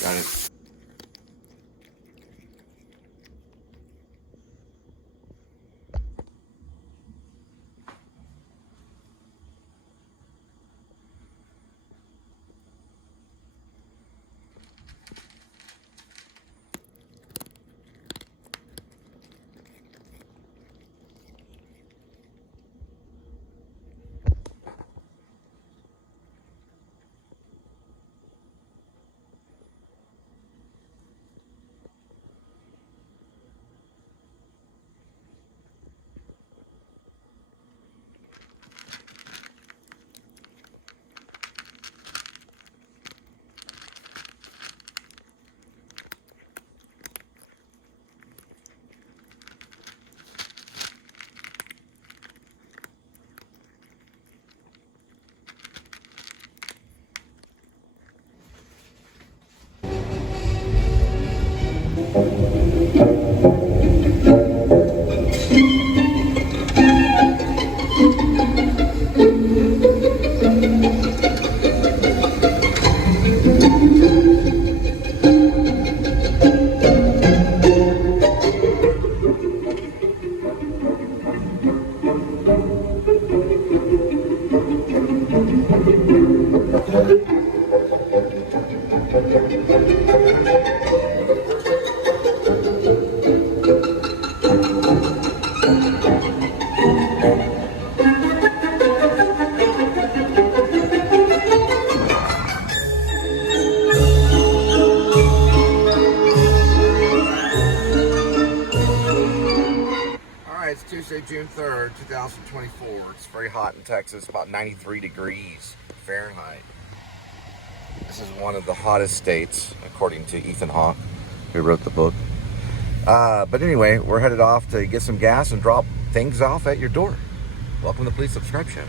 Got it. It's Tuesday, June 3rd, 2024. It's very hot in Texas, about 93 degrees Fahrenheit. This is one of the hottest states, according to Ethan Hawke, who wrote the book. But anyway, we're headed off to get some gas and drop things off at your door. Welcome to the Please Subscribe Show.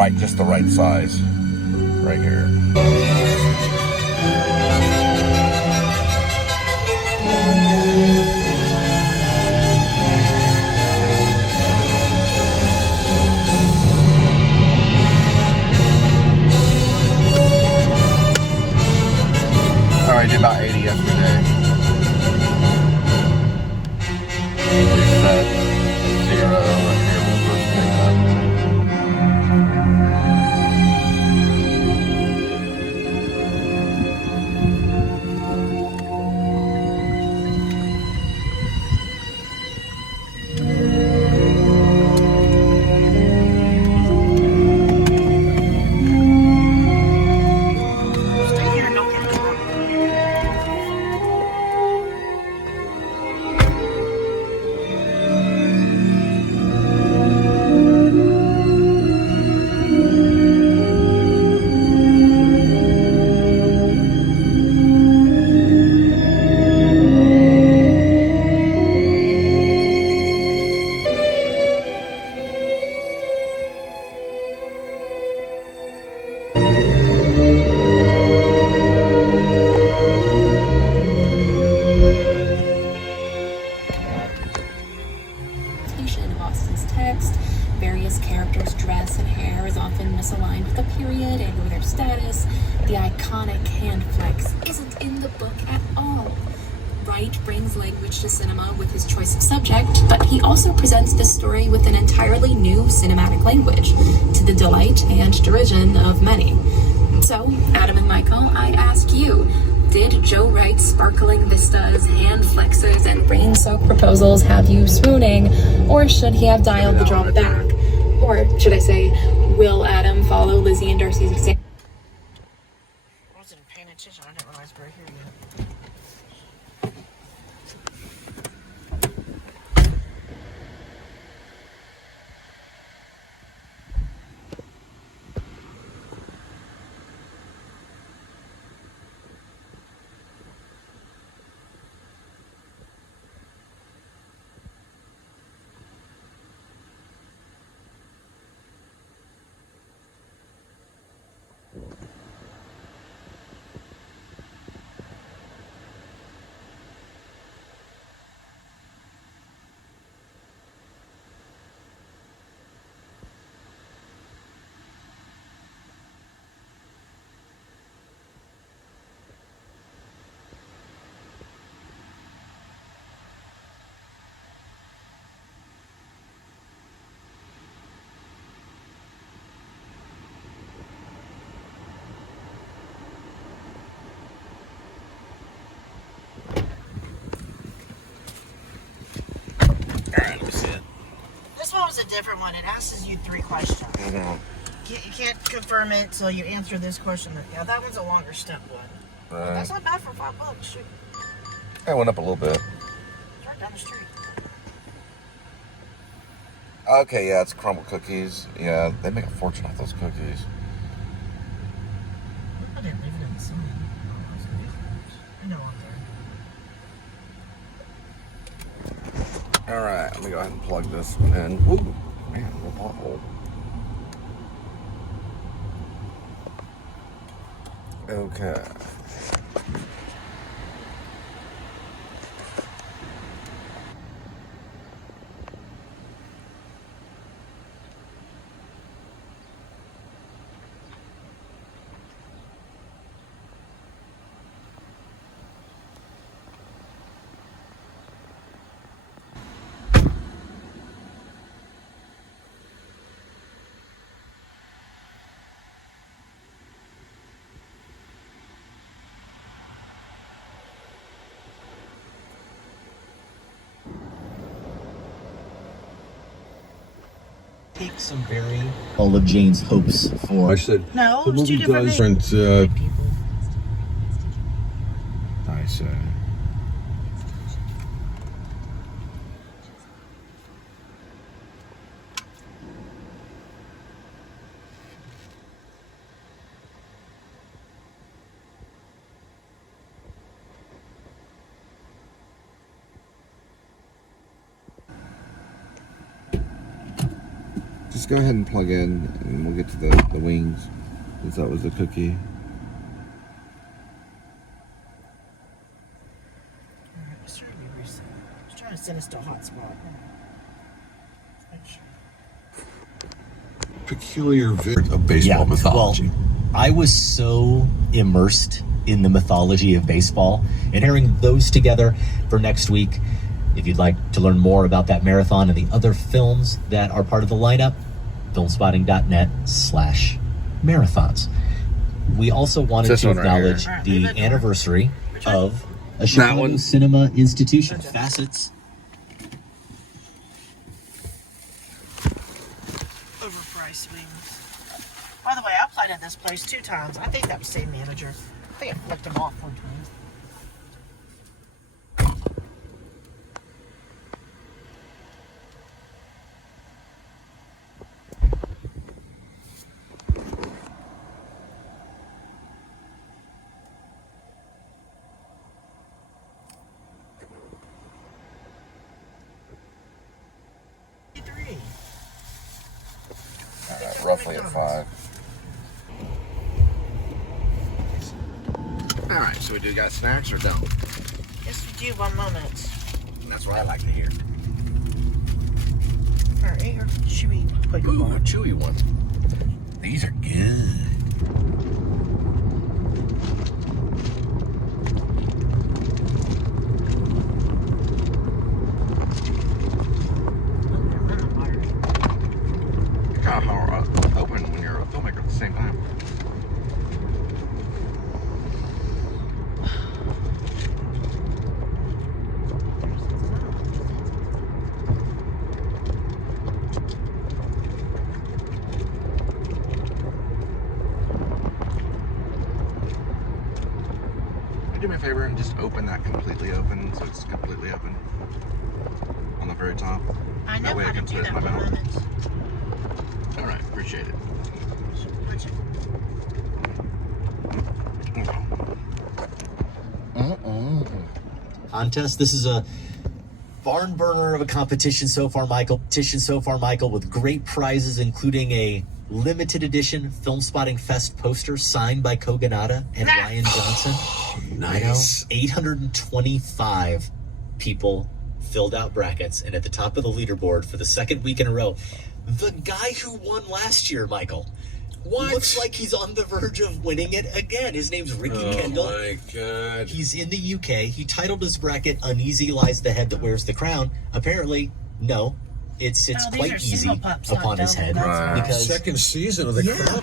They're just the right size right here. All right, I did about 80 yesterday. Reset 0 right here when first picked up. often misaligned with a period and or their status, the iconic hand flex isn't in the book at all. Wright brings language to cinema with his choice of subject, but he also presents this story with an entirely new cinematic language, to the delight and derision of many. So, Adam and Michael, I ask you, did Joe Wright's sparkling vistas, hand flexes, and brain-soaked proposals have you swooning, or should he have dialed the drama back? Or should I say, will Adam follow Lizzie and Darcy's example? I wasn't paying attention. I didn't realize we were here yet. This one was a different one. It asks you 3 questions. I know. You can't confirm it till you answer this question. Yeah, that one's a longer step one. That's not bad for $5. Shoot. I went up a little bit. It's right down the street. Okay, yeah, it's crumble cookies. Yeah, they make a fortune off those cookies. I didn't leave it in the sun. I know I'm there. Alright, let me go ahead and plug this one in. Woo! Man, what a pothole. Okay. Take some berry. All of Jane's hopes for. I said, No, the it's two movie different does things. I see. Just go ahead and plug in, and we'll get to the wings, since that was the cookie. Alright, let's try to be recent. Let's try to send us to a hot spot. Let's make sure. peculiar of baseball mythology. Well, I was so immersed in the mythology of baseball, and pairing those together for next week. If you'd like to learn more about that marathon and the other films that are part of the lineup, filmspotting.net/marathons. We also wanted to acknowledge the anniversary of a Chicago cinema institution. Facets. Overpriced wings. By the way, I applied at this place 2 times. I think that was the same manager. I think I flicked them off 1 time. Roughly at 5. Alright, so we do got snacks or don't? Yes, we do. 1 moment. That's what I like to hear. Alright, here. Chewy. Ooh, a chewy one. These are good. Kind of hard open when you're a filmmaker at the same time. Do me a favor and just open that completely open, so it's completely open on the very top. I know That way how I can to do put it in that my with mouth. lemons. All right, appreciate it. Contest. This is a barn burner of a competition so far, Michael. With great prizes, including a limited edition Film Spotting Fest poster signed by Koganada and Ryan Johnson. Nice. 825 people filled out brackets, and at the top of the leaderboard for the second week in a row, the guy who won last year, Michael. What? Looks like he's on the verge of winning it again. His name's Ricky Kendall. Oh my God. He's in the UK. He titled his bracket "Uneasy Lies the Head That Wears the Crown." Apparently, no, it's these are quite easy single pups, not upon his double, head that's why. because Second season of the Crown.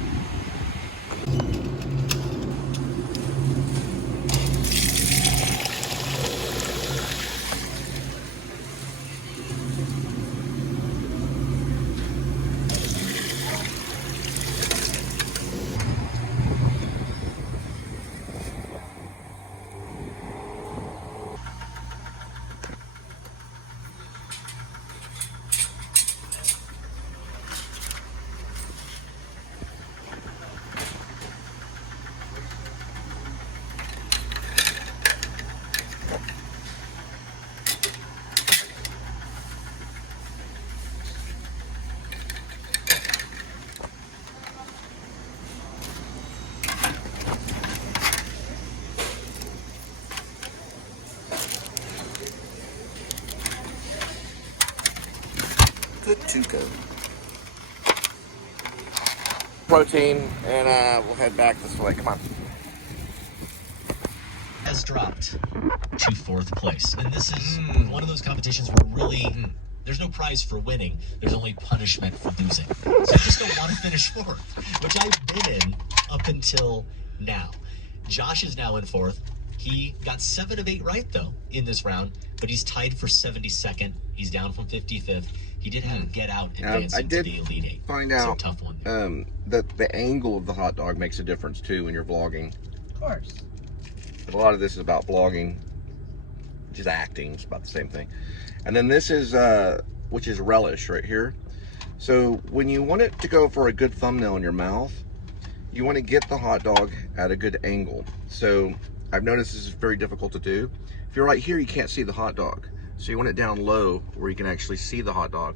Good to go. Protein, and we'll head back this way. Come on. has dropped to fourth place. And this is one of those competitions where really there's no prize for winning. There's only punishment for losing. So you just don't want to finish fourth, which I've been in up until now. Josh is now in fourth. He got 7 of 8 right, though, in this round, but he's tied for 72nd. He's down from 55th. He did have Get Out advancing to the Elite Eight. Find out so tough one there. that the angle of the hot dog makes a difference, too, when you're vlogging. Of course. But a lot of this is about vlogging, just acting. It's about the same thing. And then this is, which is relish right here. So when you want it to go for a good thumbnail in your mouth, you want to get the hot dog at a good angle. So I've noticed this is very difficult to do. If you're right here, you can't see the hot dog. So you want it down low where you can actually see the hot dog.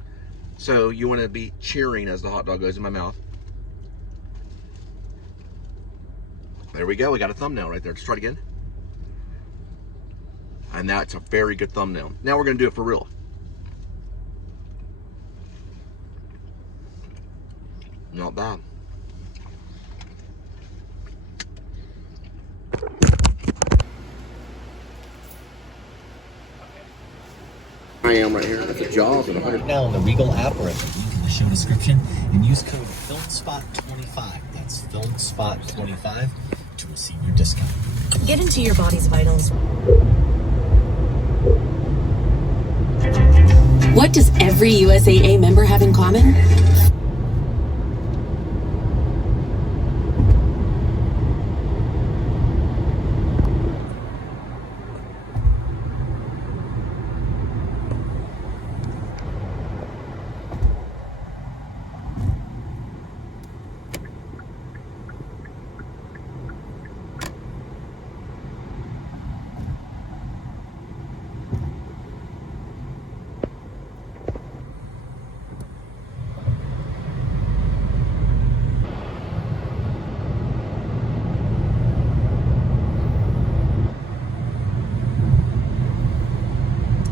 So you want to be cheering as the hot dog goes in my mouth. There we go, we got a thumbnail right there. Let's try it again. And that's a very good thumbnail. Now we're gonna do it for real. Not bad. I am right here. That's a job in 100. Now in the Regal app or at the link in the show description and use code FilmSpot25. That's FilmSpot25 to receive your discount. Get into your body's vitals. What does every USAA member have in common?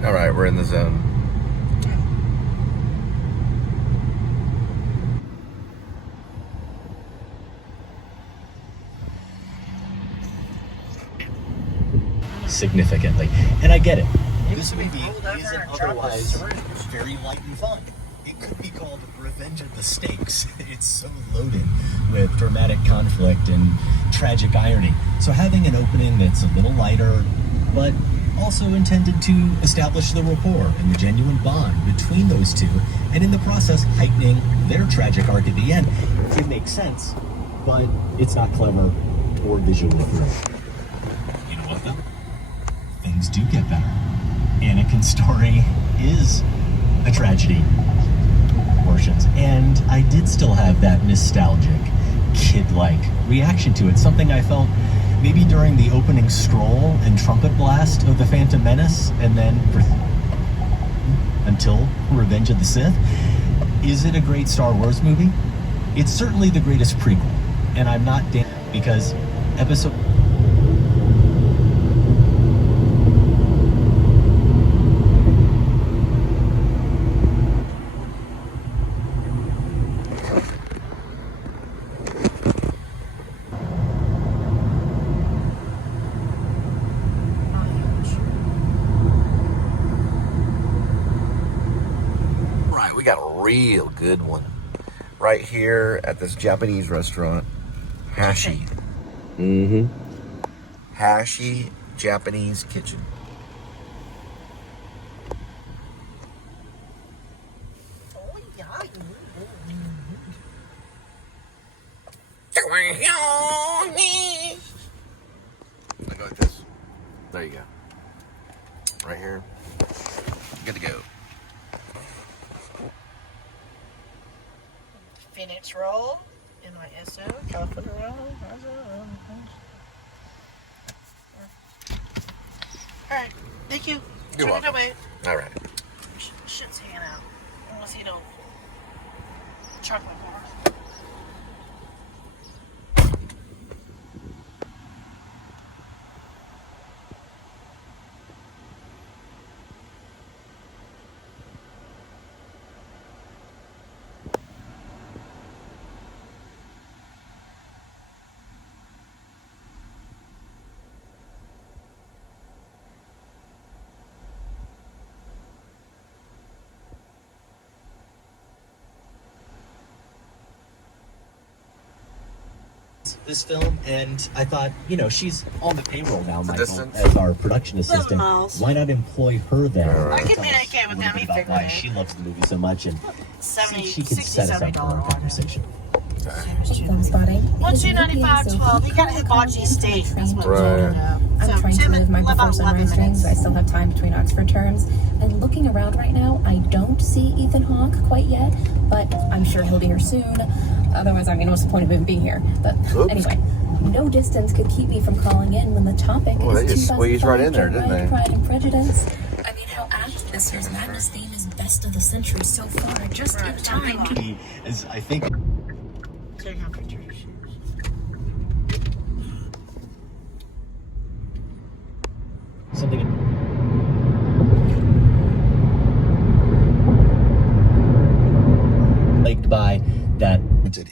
All right, we're in the zone. significantly. And I get it. This we movie rolled over isn't and dropped otherwise the syringe. very light and fun. It could be called Revenge of the Stakes. It's so loaded with dramatic conflict and tragic irony. So having an opening that's a little lighter, but also intended to establish the rapport and the genuine bond between those two, and in the process heightening their tragic arc at the end, it makes sense, but it's not clever or visually thrilling. You know what though? Things do get better. Anakin's story is a tragedy portions, and I did still have that nostalgic, kid-like reaction to it, something I felt maybe during the opening scroll and trumpet blast of The Phantom Menace, and then until Revenge of the Sith. Is it a great Star Wars movie? It's certainly the greatest prequel, and I'm not because episode Right, we got a real good one right here at this Japanese restaurant, Hashi. Hashi Japanese Kitchen. Oh, yeah. Go like this. There you go. Right here. Good to go. Phoenix roll, NYSO, California roll. All right, thank you. You're Turn it welcome. away. All right. Shit's hanging out. Unless you don't. Chocolate bar. this film, and I thought, you know, she's on the payroll now, Michael, distance? as our production assistant. miles. Why not employ her there? I to can tell us communicate a with little them, bit he about figured why it. she loves the movie so much, and see 70, if she can $60, set us up for our $70 conversation. Film spotting. Well, His movie is $295.12. so You gotta hit Bocce State. That's what Right. I'm talking about. I'm So, trying to 10 live my about before 11 sunrise dreams, minutes. so I still have time between Oxford terms. And looking around right now, I don't see Ethan Hawke quite yet, but I'm sure he'll be here soon. Otherwise, I mean, what's the point of him being here? But Oops. anyway, no distance could keep me from calling in when the topic Oh, they is just squeezed right in there, didn't they? Pride and Prejudice. I mean, how apt this year's Madness theme is best of the century so far, just in time to As I think Take out pictures. something plagued by that.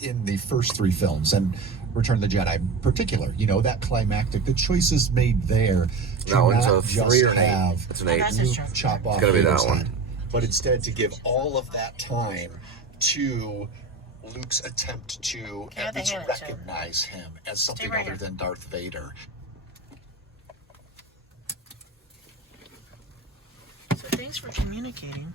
In the first three films, and Return of the Jedi in particular, you know, that climactic, the choices made there to That one's not a just 3 or an 8. have It's an 8. that's Luke true. chop off gonna be Vader's that one. head, but instead to give all of that time to Luke's attempt to Yeah, at they least hand it to him. recognize him as something right other here. than Darth Vader. So thanks for communicating.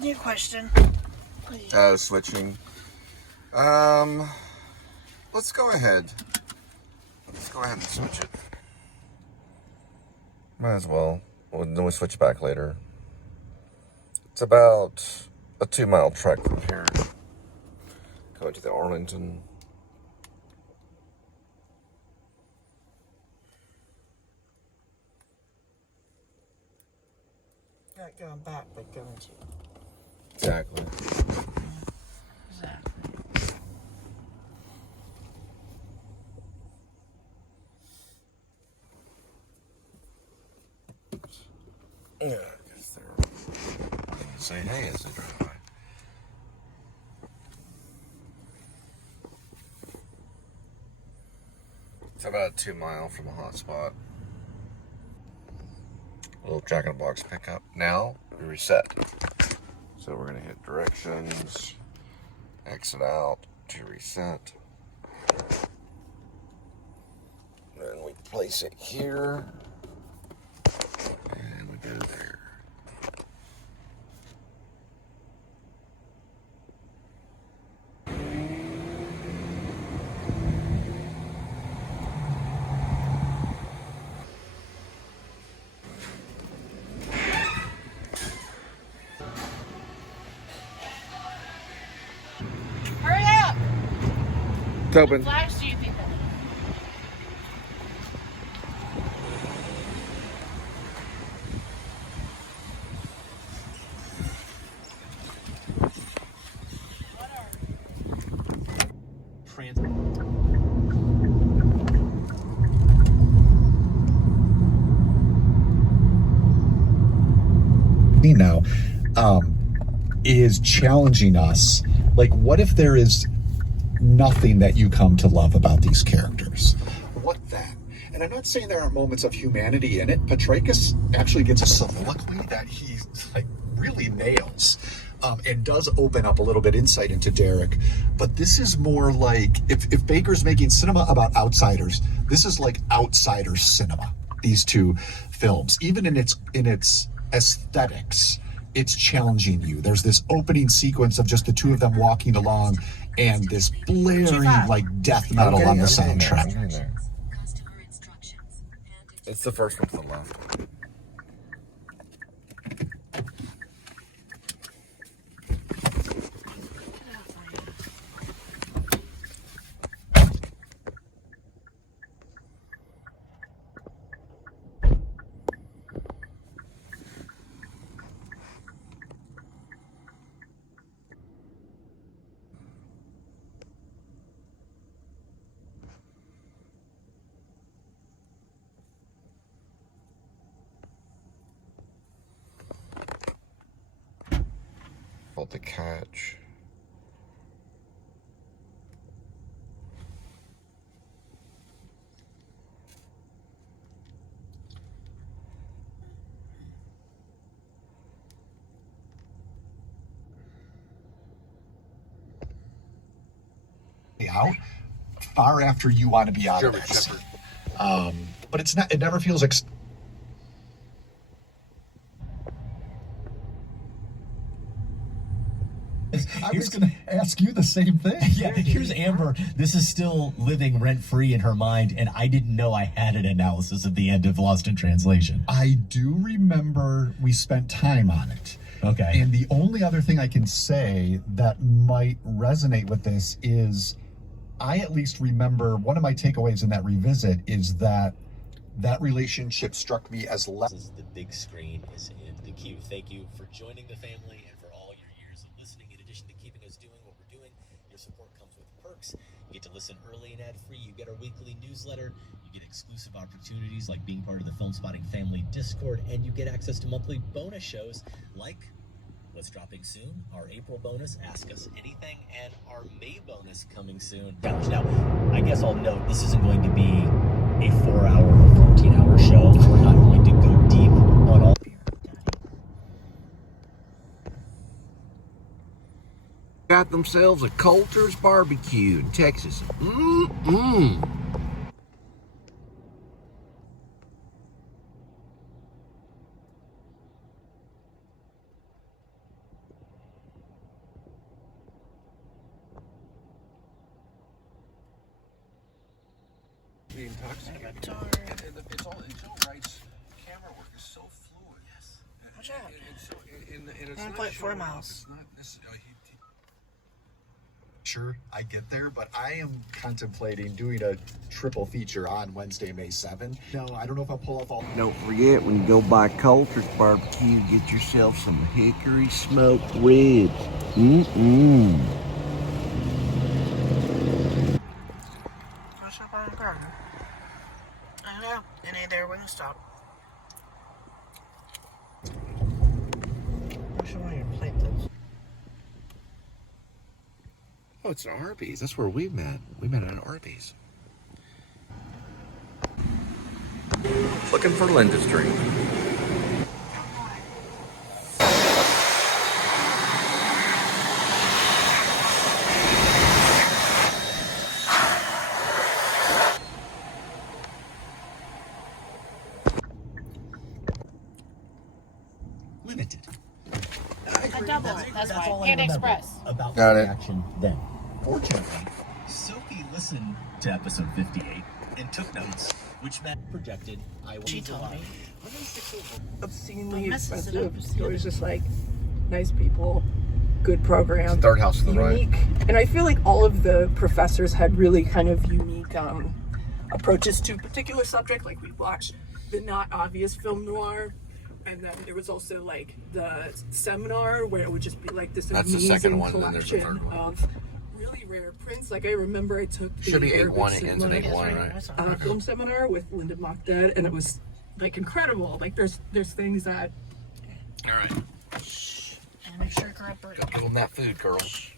New question. Switching. Let's go ahead. Let's go ahead and switch it. Might as well. Then we switch back later. It's about a 2-mile trek from here. Going to the Arlington. Not going back, but going to. Exactly. Exactly. Yeah, I guess they're say hey as they drive by. It's about a 2-mile from the hotspot. A little Jack in the Box pickup. Now we reset. So we're gonna hit directions, exit out to reset. Then we place it here. And we go there. Hurry up! It's open. Flash to you people. Now, is challenging us. Like, what if there is nothing that you come to love about these characters? What then? And I'm not saying there aren't moments of humanity in it. Patroclus actually gets a soliloquy that he like really nails, and does open up a little bit insight into Derek. But this is more like if Baker's making cinema about outsiders, this is like outsider cinema. These two films, even in its aesthetics, it's challenging you. There's this opening sequence of just the two of them walking along and this blaring like death metal on the soundtrack. It's the first one to the left. Called The Catch. Out far after you want to be out of this. But it's not. It never feels like. I was going to ask you the same thing. Yeah, here's Amber. This is still living rent-free in her mind, and I didn't know I had an analysis of the end of Lost in Translation. I do remember we spent time on it. Okay. And the only other thing I can say that might resonate with this is I at least remember one of my takeaways in that revisit is that relationship struck me as less. The big screen is in the queue. Thank you for joining the family and for all your years of listening. In addition to keeping us doing what we're doing, your support comes with perks. You get to listen early and ad-free. You get our weekly newsletter. You get exclusive opportunities like being part of the Film Spotting Family Discord, and you get access to monthly bonus shows like what's dropping soon, our April bonus, Ask Us Anything, and our May bonus coming soon. Now, I guess I'll note, this isn't going to be a 4-hour or 14-hour show. We're not going to go deep on all. Got themselves a Coulter's barbecue in Texas. Mmm. be intoxicating. Avatar. It's all Joe Wright's camera work is so fluid. Yes. Watch out. And it's not 1.4 showing off. miles. It's not necessarily. Sure, I get there, but I am contemplating doing a triple feature on Wednesday, May 7th. No, I don't know if I'll pull off all. Don't forget, when you go by Coulter's Barbecue, get yourself some hickory smoked ribs. Mm-mm. Watch up on the garden. I don't know. Any of their Wingstop. Which one of your platelets? Oh, it's an Arby's. That's where we met. We met at an Arby's. Looking for Linda Street. Limited. A double. That's why. all I And remember Express. about Got the it. reaction then. Fortunately, Sophie listened to episode 58 and took notes, which meant projected I She told me. Obscenely messes it expensive. up. It was just like nice people, good program, Third house to the right. unique. And I feel like all of the professors had really kind of unique approaches to a particular subject. Like we watched the not obvious film noir, and then there was also like the seminar where it would just be like this That's the amazing second one, and then there's the collection third one. of really rare prints. Like I remember I took the Should be Arabic 8-1. It ends in cinema, 8-1, right? film seminar with Linda Mockdead, and it was like incredible. Like there's things that All right. And make sure grab bird. Go give them that food, girls.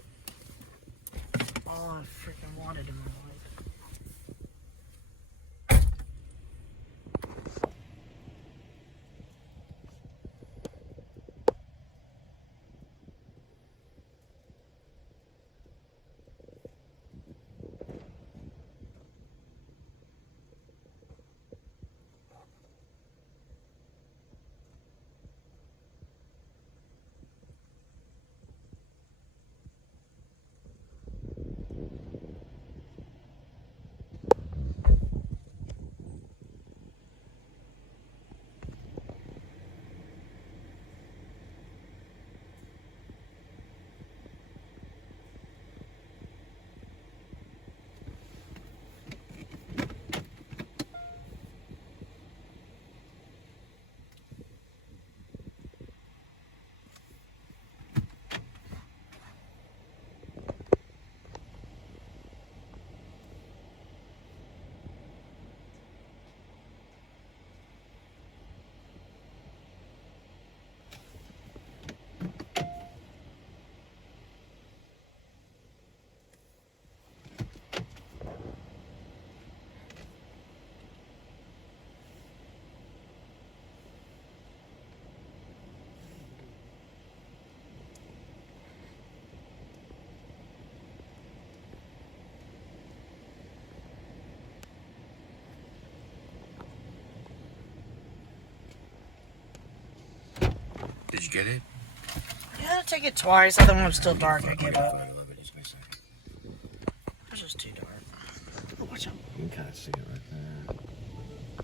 All I freaking wanted in my life. Did you get it? You had to take it twice. The other one was still dark. I gave up. This is too dark. Oh, watch out. You can kind of see it right there.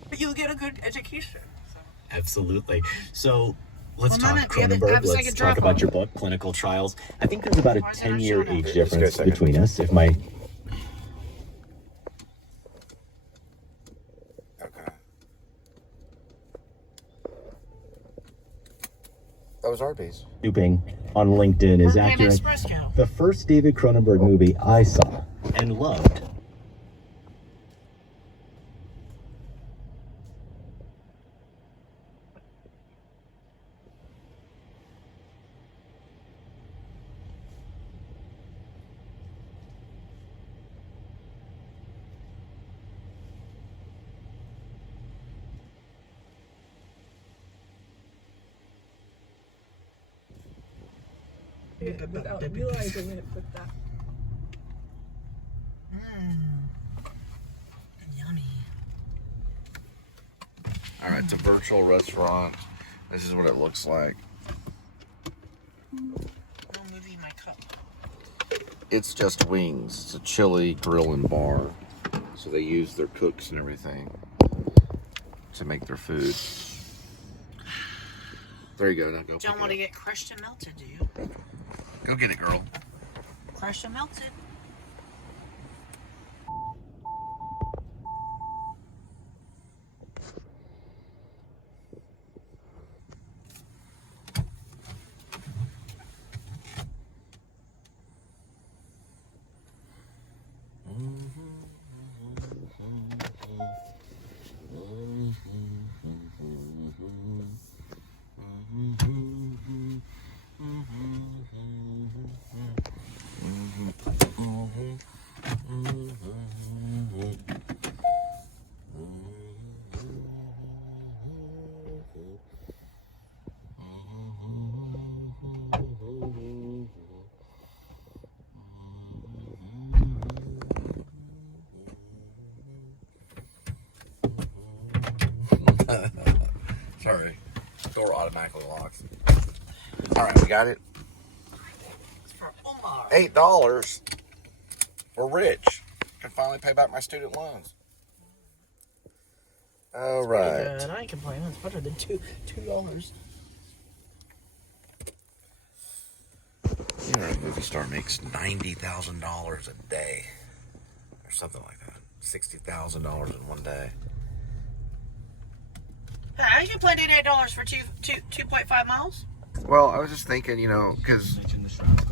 but you'll get a good education. So. Absolutely. So let's Well, talk Nana, Cronenberg. have a Let's second talk drop about off. your book, Clinical Trials. I think there's about a Why is that 10-year not showing age up? Just go a difference second. between us. If my Okay. That was Arby's. snooping on LinkedIn is We're playing accurate. Espresso. The first David Cronenberg movie I saw and loved. Without realizing it, but that Yummy. All right, it's a virtual restaurant. This is what it looks like. No movie in my cup. It's just wings. It's a chili grill and bar. So So they use their cooks and everything to make their food. There you go. Now go. Don't want to get crushed and melted, do you? Go get it, girl. Crushed and melted. Sorry. Door automatically locks. Alright, we got it. It's for Omar. $8. We're rich. Can finally pay back my student loans. Alright. Good. I ain't complaining. It's better than $2. You know, a movie star makes $90,000 a day. Or something like that. $60,000 in one day. Hey, you can play $8 for 2.5 miles? Well, I was just thinking, you know, because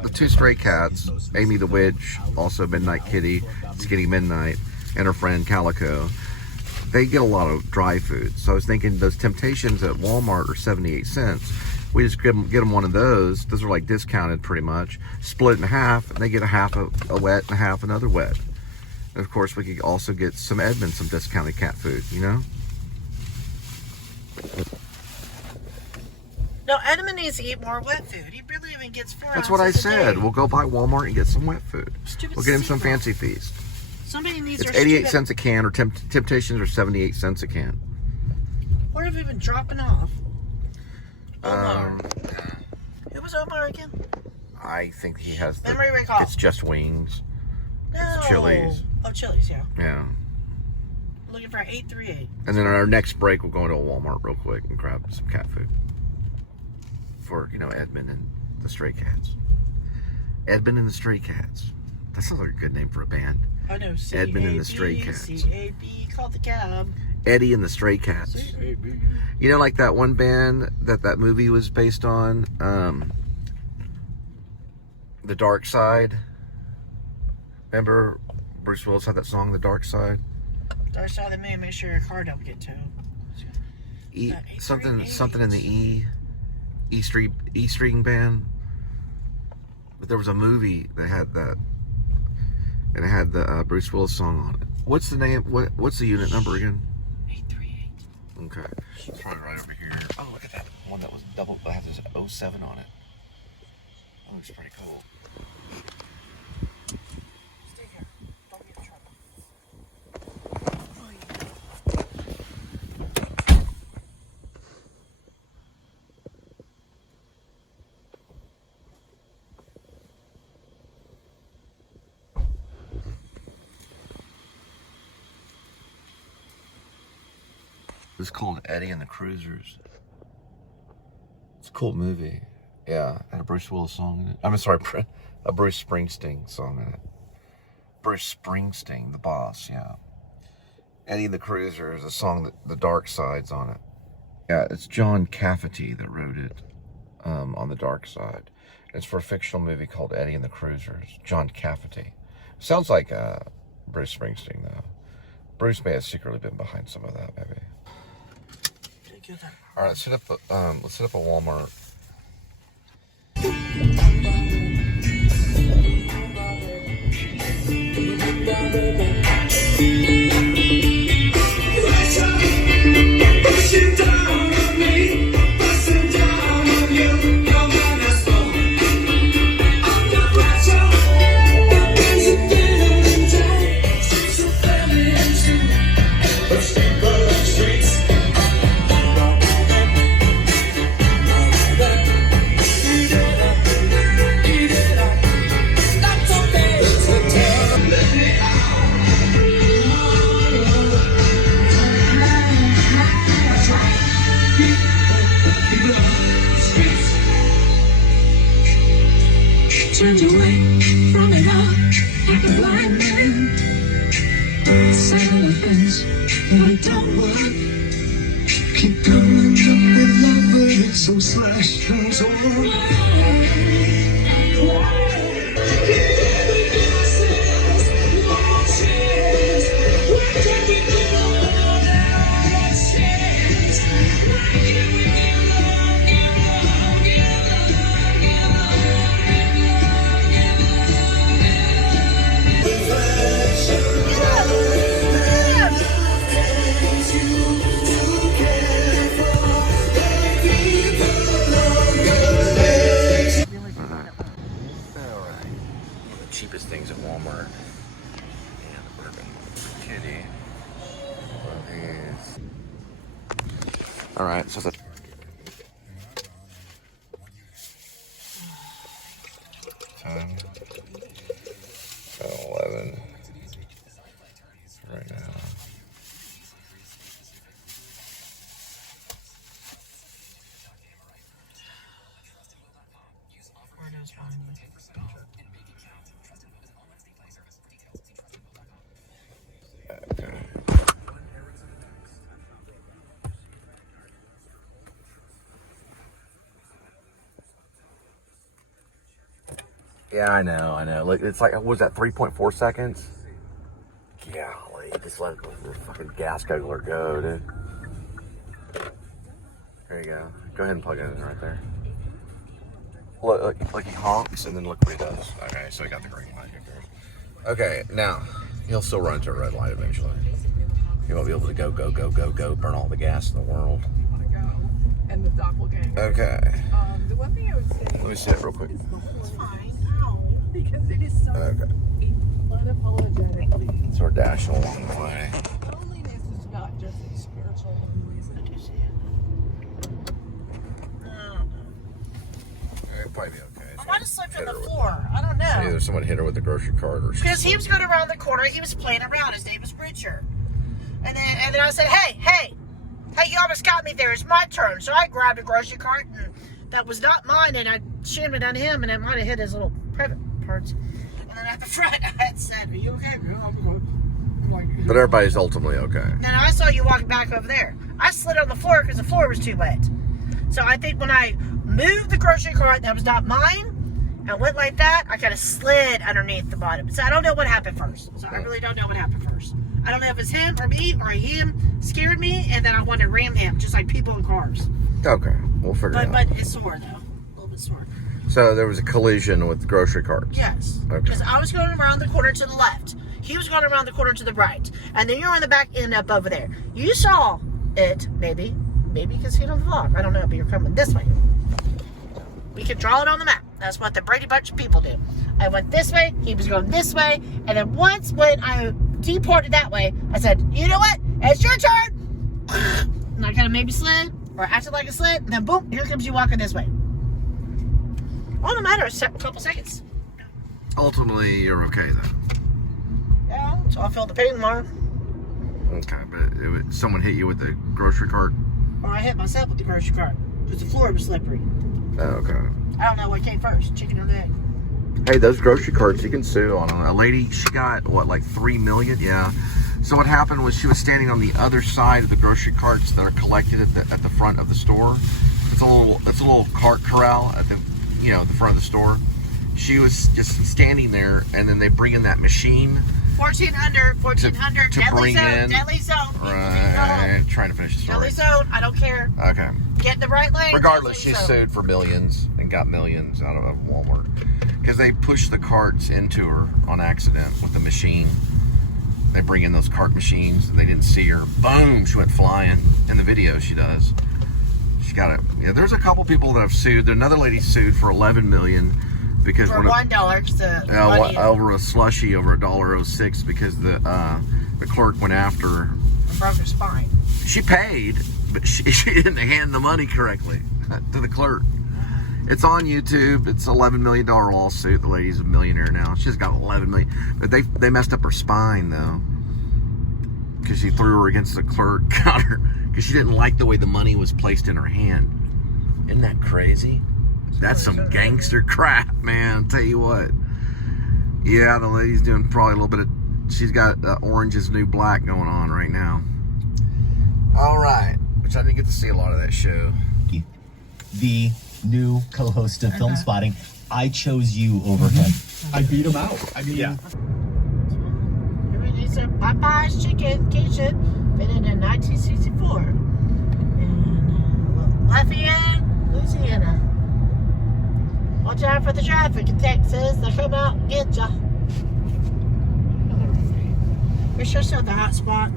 the two stray cats, Amy the Witch, also Midnight Kitty, Skinny Midnight, and her friend Calico, they get a lot of dry food. So I was thinking those Temptations at Walmart are 78 cents. We just get them one of those. Those are like discounted pretty much. Split in half, and they get a half a wet and a half another wet. And of course, we could also get some Edmund some discounted cat food, you know? No, Edmund needs to eat more wet food. He really even gets 4 That's what I ounces a said. day. We'll go by Walmart and get some wet food. Stupid We'll get him some seagull. Fancy Feast. Somebody needs It's their 88 stupid... cents a can, or Temptations are 78 cents a can. Where have we been dropping off? Omar. Who was Omar again? I think he has the... Memory recall. It's just wings. No. It's Chili's. Oh, Chili's, yeah. Yeah. Looking for 838. And then on our next break, we'll go into a Walmart real quick and grab some cat food. For, you know, Edmund and the Stray Cats. Edmund and the Stray Cats. That sounds like a good name for a band. I know. Edmund and the Stray Cats. C-A-B, called the cab. Eddie and the Stray Cats. C-A-B. You know, like that one band that movie was based on, The Dark Side. Remember Bruce Willis had that song, The Dark Side? Dark side of the moon, make sure your car don't get towed. Something in the E string band. But there was a movie that had that, and it had the Bruce Willis song on it. What's the name? What's the unit number again? 838. Okay, it's probably right over here. Oh, look at that one that was double. That has 07 on it. That looks pretty cool. Stay here. Don't get in trouble. It's called Eddie and the Cruisers. It's a cool movie. Yeah, had a Bruce Willis song in it. I'm sorry, a Bruce Springsteen song in it. Bruce Springsteen, the boss, yeah. Eddie and the Cruisers, a song that The Dark Side's on it. Yeah, it's John Cafferty that wrote it on The Dark Side. It's for a fictional movie called Eddie and the Cruisers. John Cafferty. Sounds like Bruce Springsteen, though. Bruce may have secretly been behind some of that, maybe. All right, let's hit up a Walmart. Walmart and Urban Kitty. All right, so the 10, 11 right now. Okay. Yeah, I know. Look, it's like, what was that, 3.4 seconds? Golly, just let the fucking gas guzzler go, dude. There you go. Go ahead and plug it in right there. Look, like he honks, and then look what he does. Okay, so he got the green light. Okay, now, he'll still run into a red light eventually. He won't be able to go, burn all the gas in the world. And the doppelganger. Okay. The one thing I would say. Let me see it real quick. It's fine. No. Because it is so unapologetically. So we're dashing along the way. Loneliness is not just a spiritual loneliness. It'll probably be okay. I might have slipped on the floor. I don't know. Either someone hit her with the grocery cart or Because he was going around the corner. He was playing around. His name was Richard. And then I said, hey, you almost got me there. It's my turn. So I grabbed a grocery cart, and that was not mine, and I shammed it on him, and it might have hit his little private parts. And then at the front, I had said, are you okay, girl? But everybody's ultimately okay. Then I saw you walking back over there. I slid on the floor because the floor was too wet. So I think when I moved the grocery cart that was not mine, and went like that, I kind of slid underneath the bottom. So I don't know what happened first. So I really don't know what happened first. I don't know if it's him or me, or him scared me, and then I wanted to ram him, just like people in cars. Okay, we'll figure it out. But it's sore, though. A little bit sore. So there was a collision with grocery carts? Yes. Okay. Because I was going around the corner to the left. He was going around the corner to the right. And then you're on the back end up over there. You saw it, maybe. Maybe you can see it on the vlog. I don't know, but you're coming this way. We can draw it on the map. That's what the Brady Bunch of people do. I went this way, he was going this way, and then once when I deported that way, I said, you know what? It's your turn! And I kind of maybe slid, or acted like a slid, and then boom, here comes you walking this way. All the matter is a couple seconds. Ultimately, you're okay then. Yeah, so I'll feel the pain tomorrow. Okay, but someone hit you with the grocery cart? Or I hit myself with the grocery cart, because the floor was slippery. Oh, okay. I don't know what came first, chicken or the egg. Hey, those grocery carts, you can sue on them. A lady, she got, what, like $3 million? Yeah. So what happened was she was standing on the other side of the grocery carts that are collected at the front of the store. It's a little cart corral at the front of the store. She was just standing there, and then they bring in that machine. 1400, to bring in. Deadly zone. Right, trying to finish the story. Deadly zone, I don't care. Okay. Get in the right lane. Regardless, she sued for millions and got millions out of Walmart. Because they pushed the carts into her on accident with the machine. They bring in those cart machines, and they didn't see her. Boom, she went flying. In the video, she does. She got it. Yeah, there's a couple people that have sued. Another lady sued for $11 million because for $1, over a slushie over $1.06 because the clerk went after her. And broke her spine. She paid, but she didn't hand the money correctly to the clerk. It's on YouTube. It's an $11 million lawsuit. The lady's a millionaire now. She's got $11 million. But they messed up her spine, though. Because she threw her against the clerk, got her. Because she didn't like the way the money was placed in her hand. Isn't that crazy? That's some gangster crap, man. I'll tell you what. Yeah, the lady's doing probably a little bit of... She's got Orange is New Black going on right now. All right. Which I didn't get to see a lot of that show. The new co-host of Film Spotting, I chose you over him. I beat him out. I mean, yeah. It's a Popeyes chicken kitchen, been in 1964 in Lafayette, Louisiana. Watch out for the traffic in Texas. They'll come out and get ya. We're sure still at the hot spot.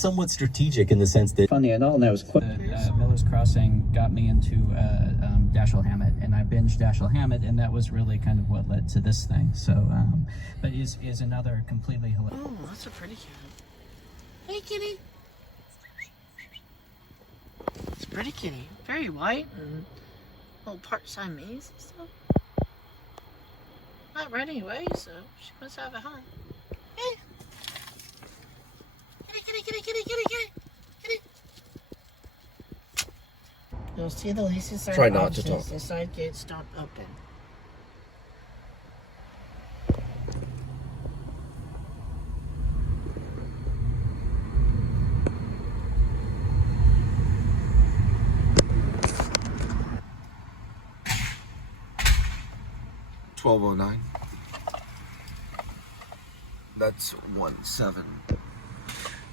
somewhat strategic in the sense that funny and all, and that was quick. Miller's Crossing got me into Dashiell Hammett, and I binged Dashiell Hammett, and that was really kind of what led to this thing. So, but is another completely hilarious. Oh, that's a pretty cat. Hey, kitty. It's a pretty kitty. Very white and a little part Siamese and stuff. Not red anyway, so she must have a home. Hey. Kitty, kitty, kitty, kitty, kitty, kitty, kitty. You'll see the lacy side Try not to talk. The side gates don't open. $12.09. That's 1.7.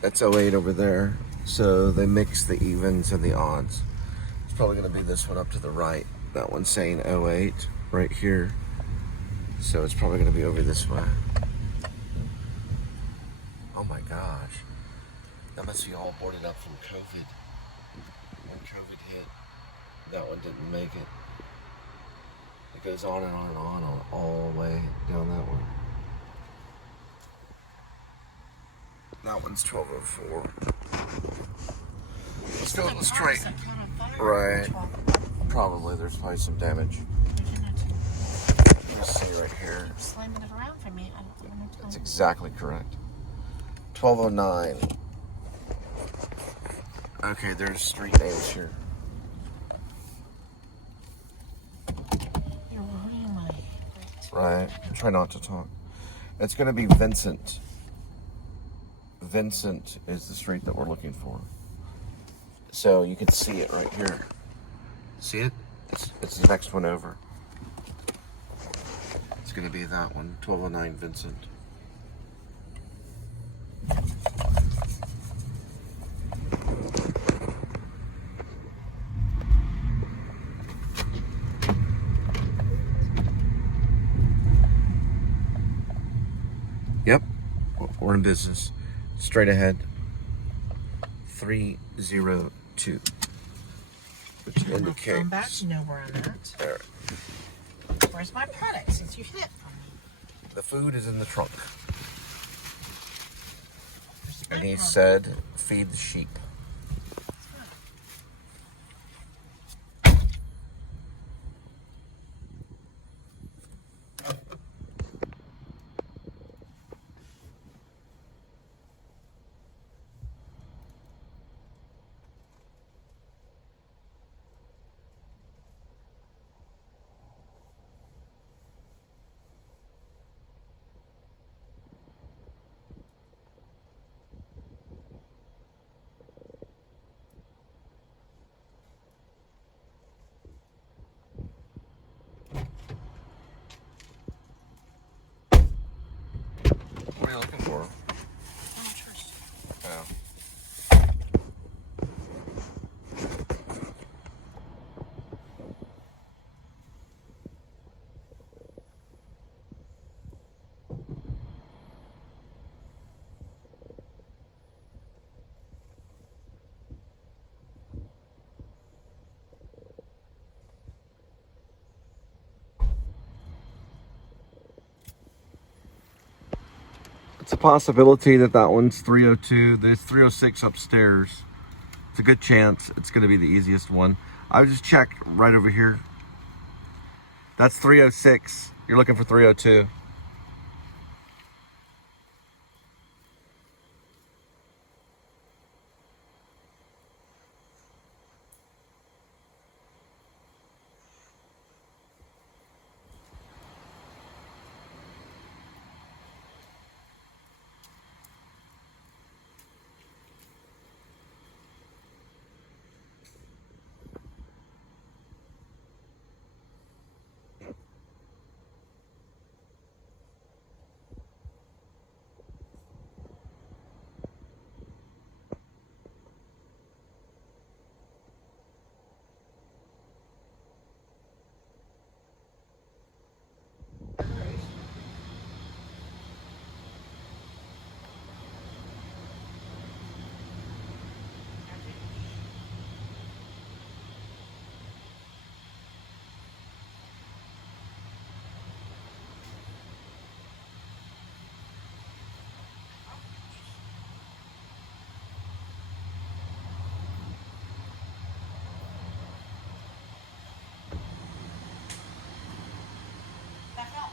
That's 0.8 over there. So they mix the evens and the odds. It's probably going to be this one up to the right. That one's saying 0.8 right here. So it's probably going to be over this way. Oh my gosh. That must be all boarded up from COVID. When COVID hit, that one didn't make it. It goes on and on and on all the way down that one. That one's 12.04. Let's go. Let's try. Right. Probably. There's probably some damage. Let's see right here. Slamming it around for me. I don't know. That's exactly correct. 12.09. Okay, there's street names here. You're ruining my... Right. Try not to talk. It's going to be Vincent. Vincent is the street that we're looking for. So you can see it right here. See it? It's the next one over. It's going to be that one. 1209 Vincent. Yep. We're in business. Straight ahead. 302. Which indicates. Come back, you know where I'm at. There. Where's my product since you hid it from me? The food is in the trunk. And he said, feed the sheep. What are you looking for? Oh. It's a possibility that one's 302. There's 306 upstairs. It's a good chance it's going to be the easiest one. I just checked right over here. That's 306. You're looking for 302.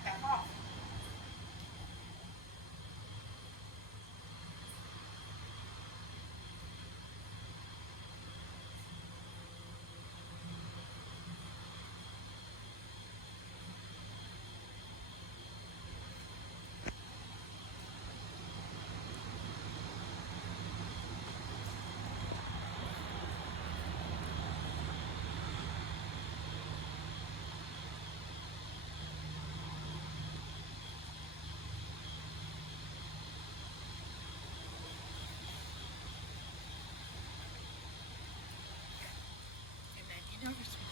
back off. And then you notice